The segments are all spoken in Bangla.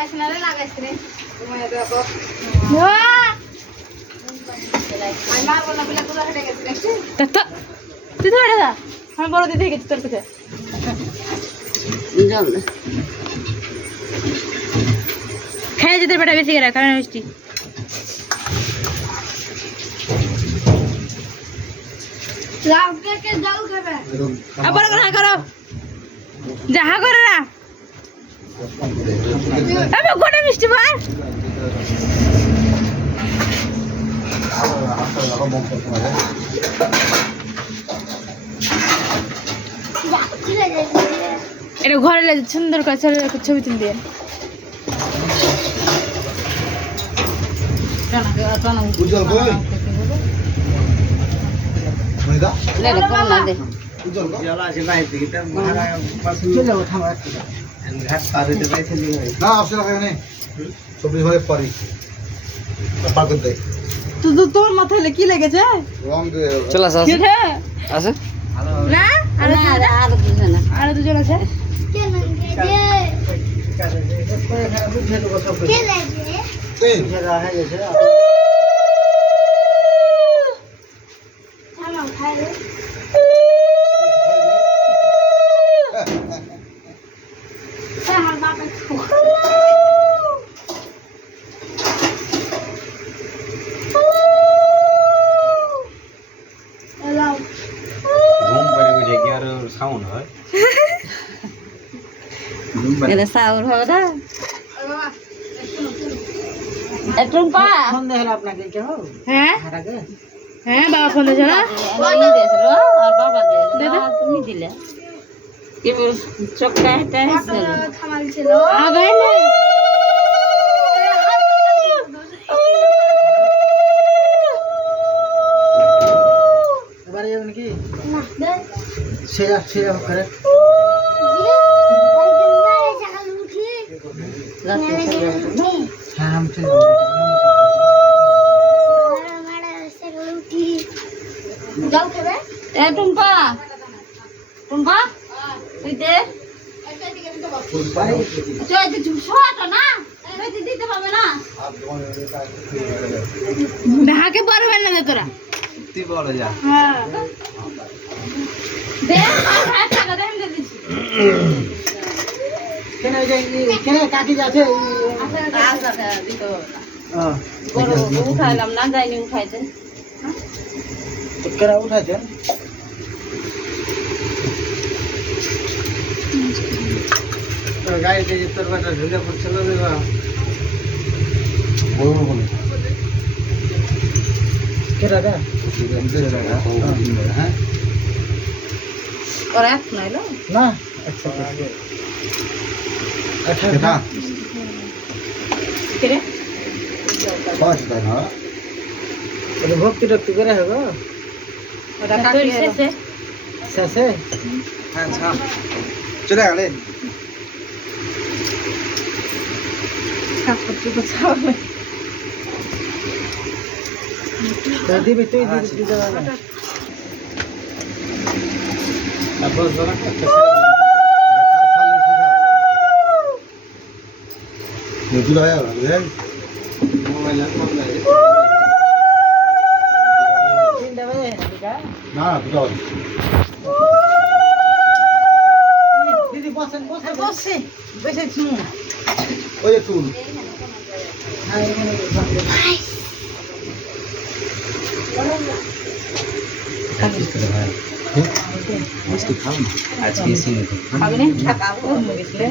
লাগাইছ না রে লাগাইছ রে তুমি দেখো আমি মার বলা বলে তোরা হেঁটে গেছি দেখছিস তো তুই তো হেঁটে যা আমি বড় দিদি গেছি তোর কাছে খেয়ে যেতে বেটা বেশি করে কারণ মিষ্টি লাউকে কে জল খাবে আবার করে হা করো যাহা করে না আমি গোটা মিষ্টি মার এটা ঘরে সুন্দর করে ছবি তুল দিয়ে উজ্জ্বল কই মনিদা লেলে কোন না দে উজ্জ্বল কই জল আছে বাইরে থেকে তা মহারা পাশ চলে ওঠা মারতে ঘাট পার হতে পাইছিলি ভাই না আসলে লাগাই নেই 24 ঘরে পারি পার করতে তোর মাথায় কি লেগেছে রং দিয়ে চল আসো আসো ভালো না আরো দুজন আছে কে লাগে কাজ আছে এখানে বুঝে দেবো সব কে লাগে এই বুঝে হয়ে গেছে থামো খাই রে আমার বাবা লাউ ঘুম পাড়ে উঠে কি আর সাউন্ড হয় এটা সাউর হবে না বাবা একটু পা ফোন দেখাল আপনাকে কেউ হ্যাঁ হারাকে হ্যাঁ বাবা ফোন দিয়েছিল না তুমি দিলে কি চোখটা এটা থামাল ছিল আগে না এবারে যাবেন কি না দে সেরা সেরা করে হ্যাঁ আমি চলে জল খাবে এ টুম্পা টুম্পা তুই দে চল তুই শোয়াটা না তুই দিতে পারবে না ঢাকে পারবে না দে তোরা তুই বড় যা হ্যাঁ দে আর টাকা দে আমি দিয়ে দিচ্ছি কেন কেন কাকি যাচ্ছে আচ্ছা দিতে হ্যাঁ গরু উঠাইলাম না যাইনি উঠাইতে কেরা উঠাইছে গাড়িতে যে তোর বেটা ঢুকে পড়ছিল দেবা বড় বড় বলে কেরা রে হ্যাঁ ওরা এক নাইলো না একসাথে না কেরে পাঁচ তাই না ওটা ভক্তি টক্তি করে হবে ওটা তৈরি শেষে শেষে হ্যাঁ ছাড় চলে গেলে কাপড় টুকু ছাড়বে দিবি তুই দিবি দিতে পারবে না তারপর জোড়া করতে নতুন হয় বুঝলেন মোবাইল তিনটা বাজে দিকা না দুটো দিদি বসেন বসে বসে বসে শুনুন ওই একটু হ্যাঁ এখানে মিষ্টি খাও না আজকে সিনে খাবি না টাকা ও মুগিসলে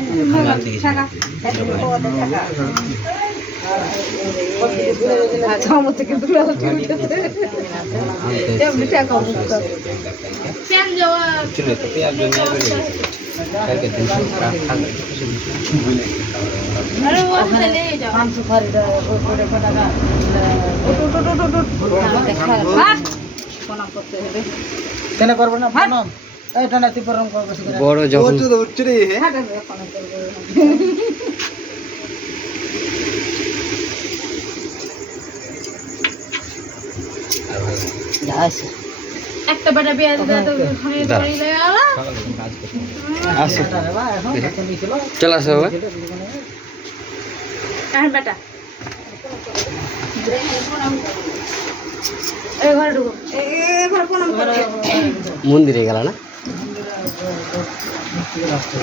টাকা আচ্ছা আমার থেকে দূরে এমনি টাকা পেন যাওয়া চলে তো পেঁয়াজ নিয়ে বেরিয়ে কালকে দিন আরে ও চলে যাও 500 খরিদা ওরে টাকা প্রণাম করতে হবে কেন করবে না প্রণাম এটা না তুই প্রণাম করবে বড় যখন উঠছে রে একটা বেটা বিয়ে দিতে তো ওখানে বাড়ি লাগে আলা আসো এখন কাছে নিছিল চল আসো আর বেটা এই ঘরে ঢুকো এবার প্রণাম করো মন্দিরে গেল না লাস্টে